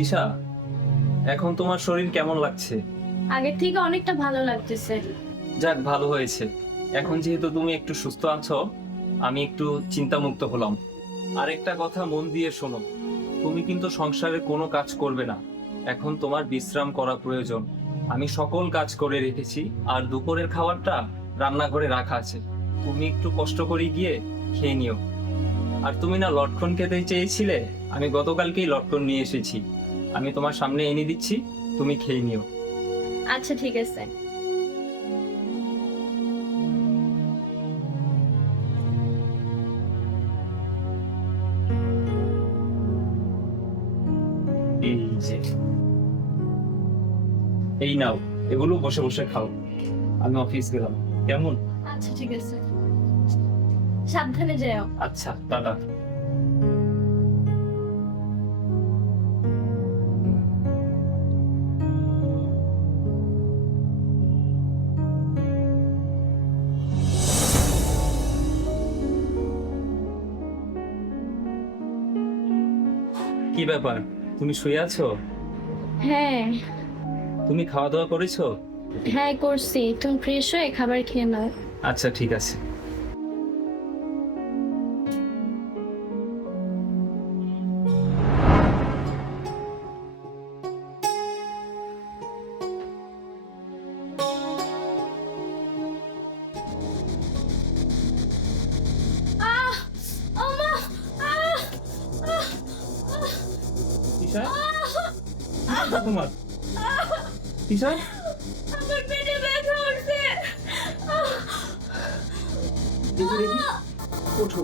তিশা, এখন তোমার শরীর কেমন লাগছে? আগের থেকে অনেকটা ভালো লাগতেছে। যাক, ভালো হয়েছে। এখন যেহেতু তুমি একটু সুস্থ আছো, আমি একটু চিন্তামুক্ত হলাম। আরেকটা কথা মন দিয়ে শোনো, তুমি কিন্তু সংসারে কোনো কাজ করবে না। এখন তোমার বিশ্রাম করা প্রয়োজন। আমি সকল কাজ করে রেখেছি, আর দুপুরের খাবারটা রান্নাঘরে রাখা আছে। তুমি একটু কষ্ট করে গিয়ে খেয়ে নিও। আর তুমি না লটকন খেতে চেয়েছিলে, আমি গতকালকেই লটকন নিয়ে এসেছি। আমি তোমার সামনে এনে দিচ্ছি, তুমি খেয়ে নিও। আচ্ছা ঠিক আছে। এই যে, এই নাও, এগুলো বসে বসে খাও। আমি অফিস গেলাম, কেমন? আচ্ছা ঠিক আছে, সাবধানে যাও। আচ্ছা, টাটা। কি ব্যাপার, তুমি শুয়ে আছো? হ্যাঁ তুমি খাওয়া দাওয়া করেছো? হ্যাঁ করছি, তুমি ফ্রেশ হয়ে খাবার খেয়ে নাও। আচ্ছা ঠিক আছে। আহ ওমা আহ আহ তিশা, তোমার তিশা, আমার পেটে ব্যথা করছে। দেখি দেখি, ওঠো।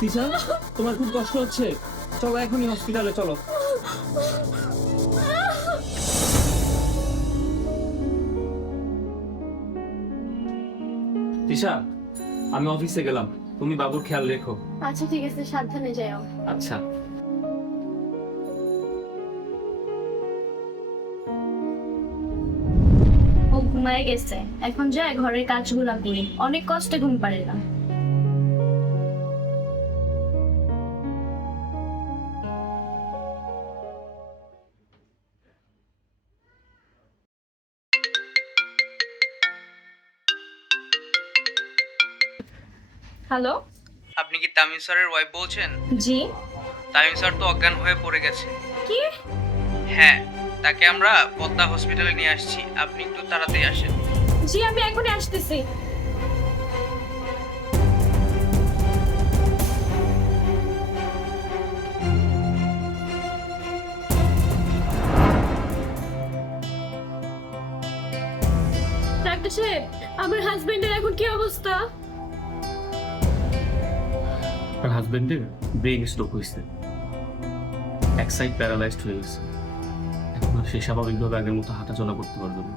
তিশা, তোমার খুব কষ্ট হচ্ছে, চলো এখনই হসপিটালে চলো। তিশা, আমি অফিসে গেলাম, তুমি বাবুর খেয়াল রেখো। আচ্ছা ঠিক আছে, সাবধানে যাও। আচ্ছা। ও ঘুমায় গেছে, এখন যায় ঘরের কাজগুলা করি, অনেক কষ্টে ঘুম পারে না। হ্যালো। আপনি কি তামিম স্যারের ওয়াইফ বলছেন? জি। তামিম স্যার তো অজ্ঞান হয়ে পড়ে গেছে। কি? হ্যাঁ, তাকে আমরা পদ্মা হসপিটালে নিয়ে আসছি, আপনি একটু তাড়াতাড়ি আসেন। জি আমি এখনই আসতেছি। ডাক্তার সাহেব, আমার হাজবেন্ডের এখন কি অবস্থা? তার হাজবেন্ডের ব্রেন স্ট্রোক হয়েছে, এক সাইড প্যারালাইজড হয়ে গেছে। এখন আর সে স্বাভাবিকভাবে আগের মতো হাঁটাচলা করতে পারবে না।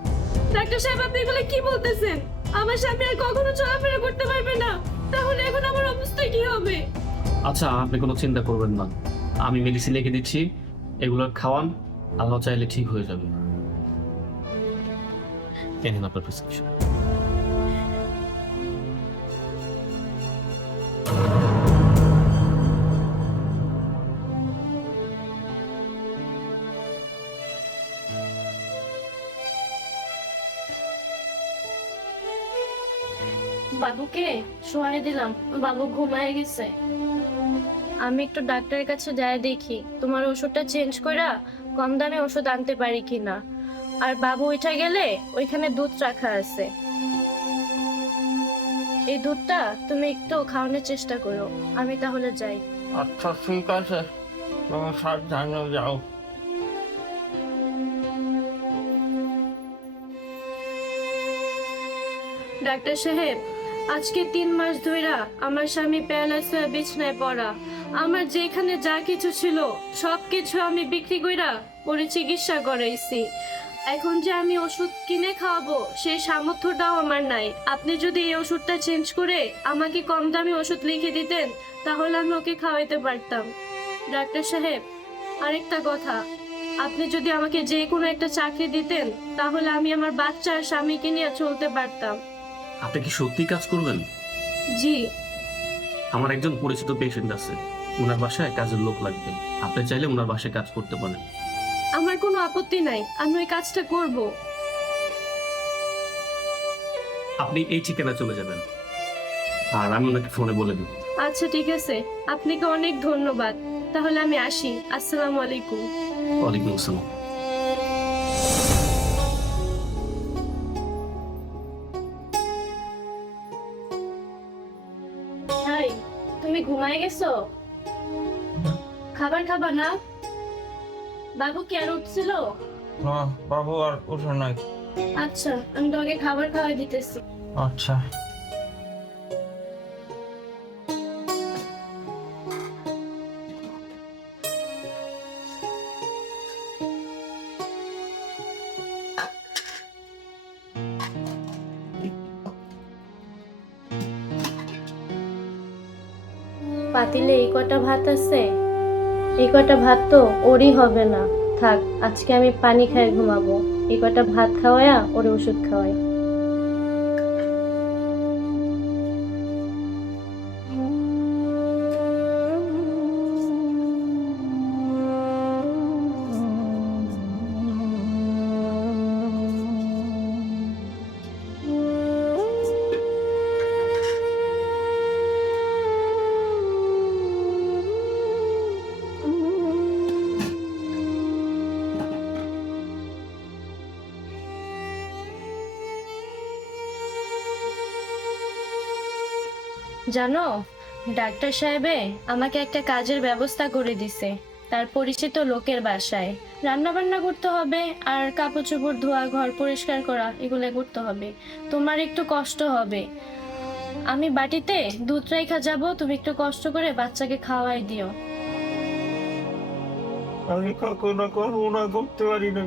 ডাক্তার সাহেব, আপনি এগুলো কি বলতেছেন? আমার স্বামী আর কখনো চলাফেরা করতে পারবে না, তাহলে এখন আমার অবস্থা কি হবে? আচ্ছা, আপনি কোনো চিন্তা করবেন না, আমি মেডিসিন লিখে দিচ্ছি, এগুলো খাওয়ান, আল্লাহ চাইলে ঠিক হয়ে যাবে। এই নিন আপনার প্রেসক্রিপশন। বাবুকে শোয়াই দিলাম, বাবু ঘুমায় গেছে। আমি একটু ডাক্তারের কাছে যাই দেখি তোমার ওষুধটা চেঞ্জ কইরা কম দামে ওষুধ আনতে পারি কিনা। আর বাবু উঠে গেলে ওইখানে দুধ রাখা আছে, এই দুধটা তুমি একটু খাওয়ানোর চেষ্টা করো। আমি তাহলে যাই। আচ্ছা ঠিক আছে, তুমি সাবধানে যাও। ডাক্তার সাহেব, আজকে 3 মাস ধইরা আমার স্বামী প্যারালাইসিস হয়ে বিছনায় পড়া। আমার যেখানে যা কিছু ছিল সব কিছু আমি বিক্রি কইরা পরে চিকিৎসা করাইছি। এখন যে আমি ওষুধ কিনে খাওয়াবো সেই সামর্থ্যটাও আমার নাই। আপনি যদি এই ওষুধটা চেঞ্জ করে আমাকে কম দামি ওষুধ লিখে দিতেন তাহলে আমি ওকে খাওয়াইতে পারতাম। ডাক্তার সাহেব, আরেকটা কথা, আপনি যদি আমাকে যে কোনো একটা চাকরি দিতেন তাহলে আমি আমার বাচ্চা আর স্বামীকে নিয়ে চলতে পারতাম। আপনি কি সত্যি কাজ করবেন? জি। আমার একজন পরিচিত পেশেন্ট আছে, ওনার বাসায় কাজের লোক লাগবে, আপনি চাইলে ওনার বাসায় কাজ করতে পারেন। আমার কোনো আপত্তি নাই, আমি ওই কাজটা করব। আপনি এই ঠিকানা চলে যাবেন, আর আমি ওনাকে ফোনে বলে দেবো। আচ্ছা ঠিক আছে, আপনাকে অনেক ধন্যবাদ। তাহলে আমি আসি। আসসালামু আলাইকুম। ওয়ালাইকুম আসসালাম। হাই, তুমি ঘুমায় গেছো? খাবার খাবা না? বাবু কি আর উঠছিল? না, বাবু আর ওঠে নাই। আচ্ছা, আমি তোকে খাবার খাওয়াই দিতেছি। আচ্ছা। পাতিলে এই কটা ভাত আছে, এই কটা ভাত তো ওরই হবে না। থাক, আজকে আমি পানি খাই ঘুমাবো। এই কটা ভাত খাওয়ায়া ওরে ওষুধ খাওয়াই। জানো, ডাক্তার সাহেবে আমাকে একটা কাজের ব্যবস্থা করে দিছে। তার পরিচিত লোকের বাসায় রান্না বান্না করতে হবে, আর কাপড় চোপড় ধোয়া, ঘর পরিষ্কার করা, এগুলো করতে হবে। তোমার একটু কষ্ট হবে। আমি বাটিতে দুধ রাইখা যাব, তুমি একটু কষ্ট করে বাচ্চাকে খাওয়াই দিও। আমি কখনো কল্পনা করতে পারি না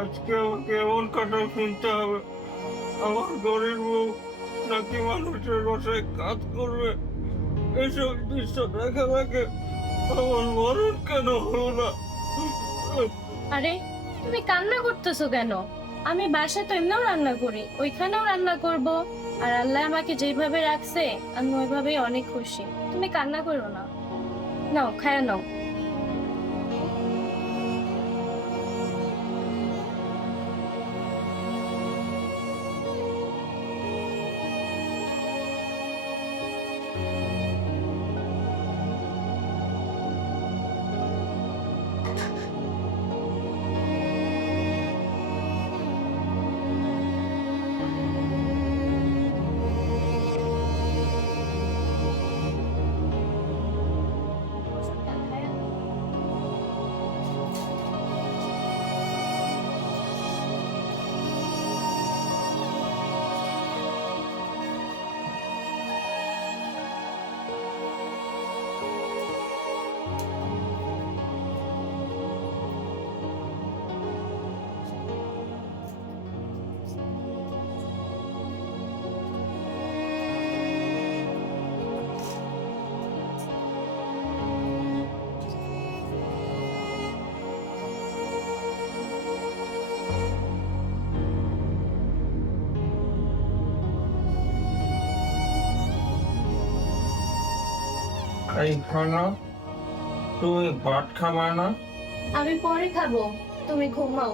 আজকে আমাকে এমন কাটা শুনতে হবে। আমার ঘরের বউ নাকি মানুষের বাসায় কাজ করবে। এসব দৃশ্য দেখা দেখে আমার মরণ কেন হলো না? আরে, তুমি কান্না করতেছো কেন? আমি বাসায় তো এমনিও রান্না করি, ওইখানেও রান্না করব। আর আল্লাহ আমাকে যেভাবে রাখছে আমি ওইভাবেই অনেক খুশি। তুমি কান্না করো না। নাও, খায়া নাও। এই খানা, তুমি ভাত খাবা না? আমি পরে খাবো, তুমি ঘুমাও।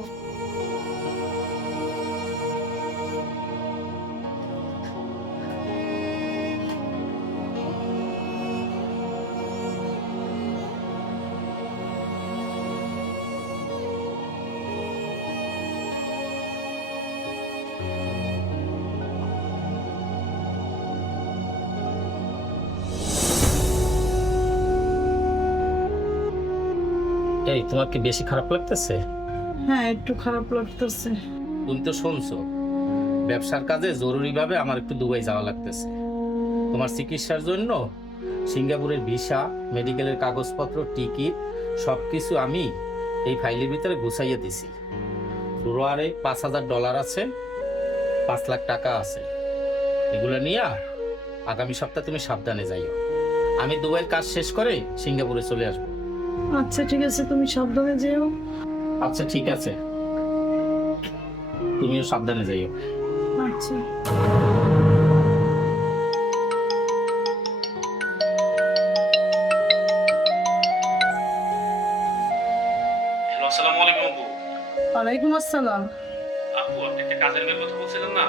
এই তোমার কি বেশি খারাপ লাগতেছে? হ্যাঁ, একটু খারাপ লাগতেছে। তুমি তো শুনছো ব্যবসার কাজে জরুরিভাবে আমার একটু দুবাই যাওয়া লাগতেছে। তোমার চিকিৎসার জন্য সিঙ্গাপুরের ভিসা, মেডিকেলের কাগজপত্র, টিকিট সবকিছু আমি এই ফাইলের ভিতরে গুছাইয়ে দিছি। পুরো আরে $5,000 আছে, 5 লাখ টাকা আছে। এগুলো নিয়ে আগামী সপ্তাহে তুমি সাবধানে যাইও। আমি দুবাইয়ের কাজ শেষ করে সিঙ্গাপুরে চলে আসবো। আচ্ছা ঠিক আছে, তুমি সাবধানে যেও। আচ্ছা ঠিক আছে, তুমিও সাবধানে যাইও। আচ্ছা। ওয়ালাইকুম আসসালাম। আপু, আপনি একটা কাজের মেয়ের কথা বলছিলেন না?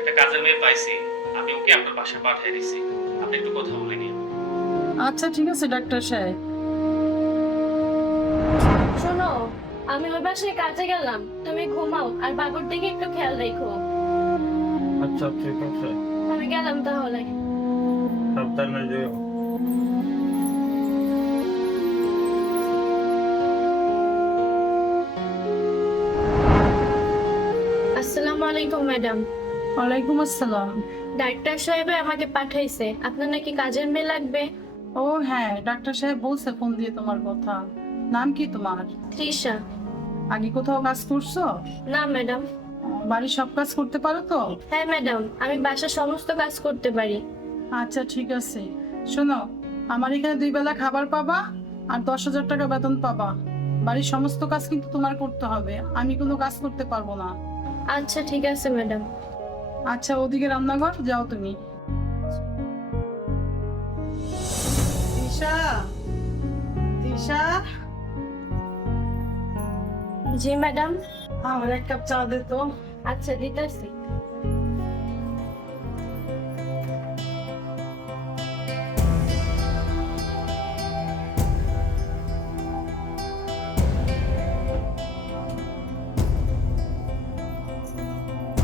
একটা কাজের মেয়ে পাইছি, আমি ওকে আপনার বাসায় পাঠিয়ে দিছি। আপনি একটু কথা বলে নিন। আচ্ছা ঠিক আছে ডাক্তার সাহেব। শোনো, আমি ওই বাসায় কাজে গেলাম, তুমি ঘুমাও আর বাবুর দিকে একটু খেয়াল রেখো। আচ্ছা ঠিক আছে, আমি গেলাম তাহলে। সাবধানে যেও। আসসালামু আলাইকুম ম্যাডাম। ওয়ালাইকুম আসসালাম। ডাক্তার সাহেব আমাকে পাঠাইছে, আপনার নাকি কাজের মেয়ে লাগবে। ও হ্যাঁ, ডাক্তার সাহেব বলছে ফোন দিয়ে তোমার কথা। নাম কি তোমার? তৃষা। আগে কোথাও কাজ করছো? না ম্যাডাম। বাড়ির সব কাজ করতে পারো তো? হ্যাঁ ম্যাডাম, আমি বাসার সমস্ত কাজ করতে পারি। আচ্ছা ঠিক আছে, শোনো, আমার এখানে 2 বেলা খাবার পাবা আর 10,000 টাকা বেতন পাবা। বাড়ির সমস্ত কাজ কিন্তু তোমার করতে হবে, আমি কোনো কাজ করতে পারবো না। আচ্ছা ঠিক আছে ম্যাডাম। আচ্ছা ওদিকে রান্নাঘর যাও তুমি। দিশা, দিশা, জি ম্যাডাম। আমার 1 কাপ চা দে তো। আচ্ছা দিতেছি।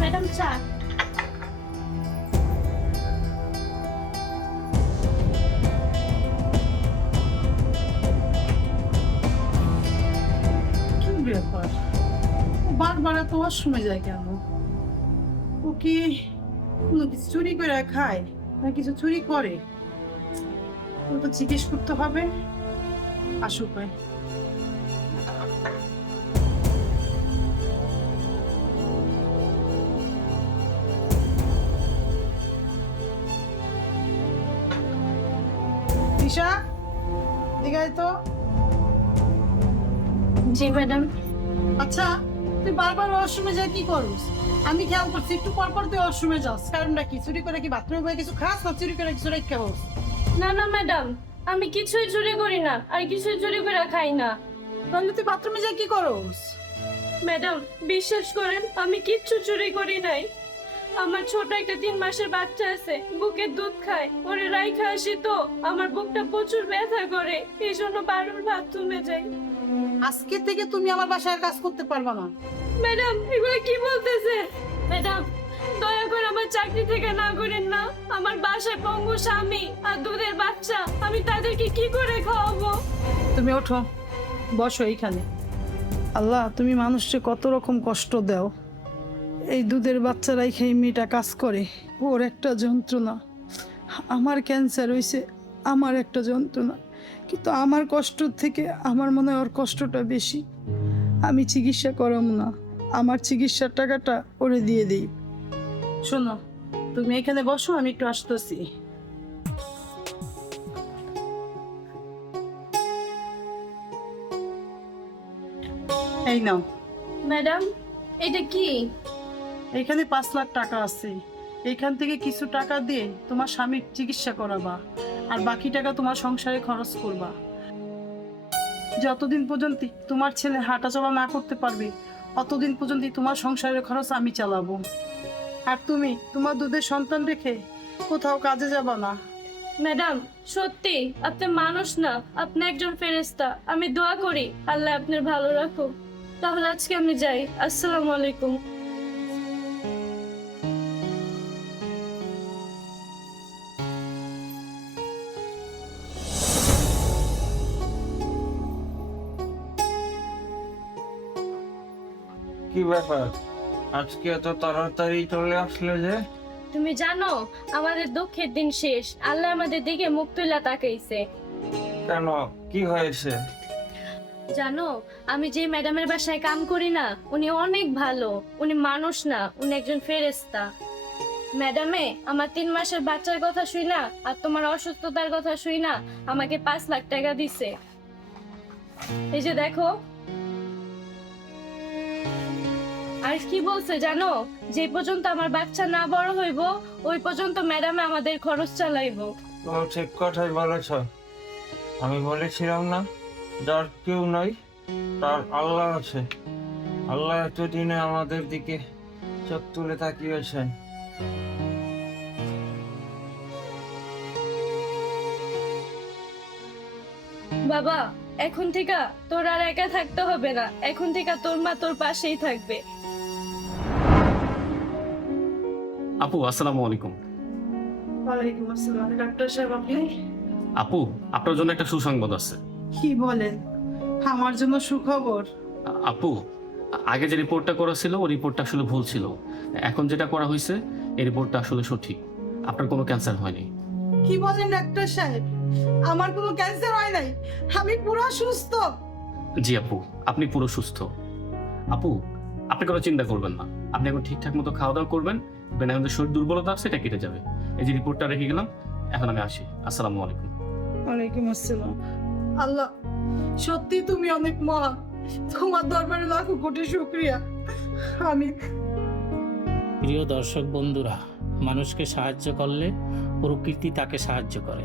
ম্যাডাম চা। কি ব্যাপার, ও বারবার এত ওয়াশরুমে যায় কেন? ও কি কোনো কিছু চুরি করে খায় না কিছু চুরি করে? ও তো জিজ্ঞেস করতে হবে। আসুক ভাই। দিশা, দিকে আয় তো। জি ম্যাডাম। আচ্ছা তুই বারবার ওয়াশরুমে যা কি করিস? আমি খেয়াল করছি একটু পর পর তুই ওয়াশরুমে যাস, কারণটা কি? চুরি করে কি বাথরুমে বসে কিছু খাস না চুরি করে কিছু রেখে হোস? না না ম্যাডাম, আমি কিছুই চুরি করি না আর কিছুই চুরি করে খাই না। তাহলে তুই বাথরুমে যা কি করস? ম্যাডাম বিশ্বাস করেন, আমি কিচ্ছু চুরি করি নাই। আমার ছোট একটা 3 মাসের বাচ্চা আছে, বুকের দুধ খায়, ওরে রাইখা আসি তো আমার বুকটা প্রচুর ব্যথা করে, এই জন্য বারবার বাথরুমে যাই। আজকে থেকে তুমি আমার বাসায় আর কাজ করতে পারবা না। ম্যাডাম এগুলো কি বলতেছে? ম্যাডাম দয়া করে আমার চাকরি থেকে না করেন না, আমার বাসায় পঙ্গু স্বামী আর দুধের বাচ্চা, আমি তাদেরকে কি করে খাওয়াবো? তুমি ওঠো, বসো এইখানে। আল্লাহ, তুমি মানুষকে কত রকম কষ্ট দাও। এই দুধের বাচ্চারাই খেয়ে মেয়েটা কাজ করে, ওর একটা যন্ত্রণা। আমার ক্যান্সার হয়েছে, আমার একটা যন্ত্রণা, কিন্তু আমার কষ্ট থেকে আমার মনে হয় ওর কষ্টটা বেশি। আমি চিকিৎসা করাম না, আমার চিকিৎসার টাকাটা ওরে দিয়ে দিই। শোনো, তুমি এখানে বসো, আমি একটু আসতেছি। এই নাও। ম্যাডাম এটা কি? এখানে 5 লাখ টাকা আছে, এখান থেকে কিছু টাকা দিয়ে তোমার স্বামীর চিকিৎসা করাবা আর বাকি টাকা তোমার সংসারে খরচ করবা। যতদিন পর্যন্ত তোমার ছেলে হাঁটা চলা না করতে পারবে অতদিন পর্যন্ত তোমার সংসারের খরচ আমি চালাবো। আর তুমি তোমার দুধের সন্তান রেখে কোথাও কাজে যাবা না। ম্যাডাম সত্যি আপনি মানুষ না, আপনি একজন ফেরেশতা। আমি দোয়া করি আল্লাহ আপনার ভালো রাখুক। তাহলে আজকে আমি যাই, আসসালামু আলাইকুম। কি ব্যাপার, আজকে এত তাড়াতাড়ি চলে আসলে যে? তুমি জানো আমাদের দুঃখের দিন শেষ, আল্লাহ আমাদের দিকে মুখ তুলে তাকাইছে। কেন, কি হয়েছে? জানো আমি যে ম্যাডামের বাসায় কাম করি না, উনি অনেক ভালো, উনি মানুষ না, উনি একজন ফেরেশতা। ম্যাডামে আমার 3 মাসের বাচ্চার কথা শুই না আর তোমার অসুস্থতার কথা শুই না আমাকে 5 লাখ টাকা দিছে। এই যে দেখো। আর কি বলছে জানো, যে পর্যন্ত আমার বাচ্চা না বড় হইব ওই পর্যন্ত ম্যাডামে আমাদের খরচ চালাইবো। তুমি ঠিক কথাই বলেছ। আমি বলেছিলাম না, যার কেউ নাই তার আল্লাহ আছে। আল্লাহ এতদিনে আমাদের দিকে চোখ তুলে তাকিয়েছেন। বাবা, এখন থেকে তোর আর একা থাকতে হবে না, এখন থেকে তোর মা তোর পাশেই থাকবে। আপু আসসালামু আলাইকুম। ওয়ালাইকুম আসসালাম। ডাক্তার সাহেব, আপনি? আপু, আপনার জন্য একটা সুসংবাদ আছে। কি বলেন? আমার জন্য সুখবর? আপু, আগে যে রিপোর্টটা করা ছিল ওই রিপোর্টটা আসলে ভুল ছিল। এখন যেটা করা হয়েছে এই রিপোর্টটা আসলে সঠিক। আপনার কোনো ক্যান্সার হয়নি। কি বলেন ডাক্তার সাহেব? আমার কোনো ক্যান্সার হয় নাই, আমি পুরো সুস্থ। জি আপু, আপনি পুরো সুস্থ। আপু, আপনি কোনো চিন্তা করবেন না, আপনি এখন ঠিকঠাক মতো খাওয়া দাওয়া করবেন, আমাদের শরীর দুর্বলতা আছে এটা কেটে যাবে। এই যে রিপোর্টটা রেখে গেলাম, এখন আমি আসি। আসসালামু আলাইকুম। ওয়ালাইকুম আসসালাম। আল্লাহ, সত্যি তুমি অনেক মহান, তোমার দরবারে লাখো কোটি শুকরিয়া। আমি প্রিয় দর্শক বন্ধুরা, মানুষকে সাহায্য করলে প্রকৃতি তাকে সাহায্য করে।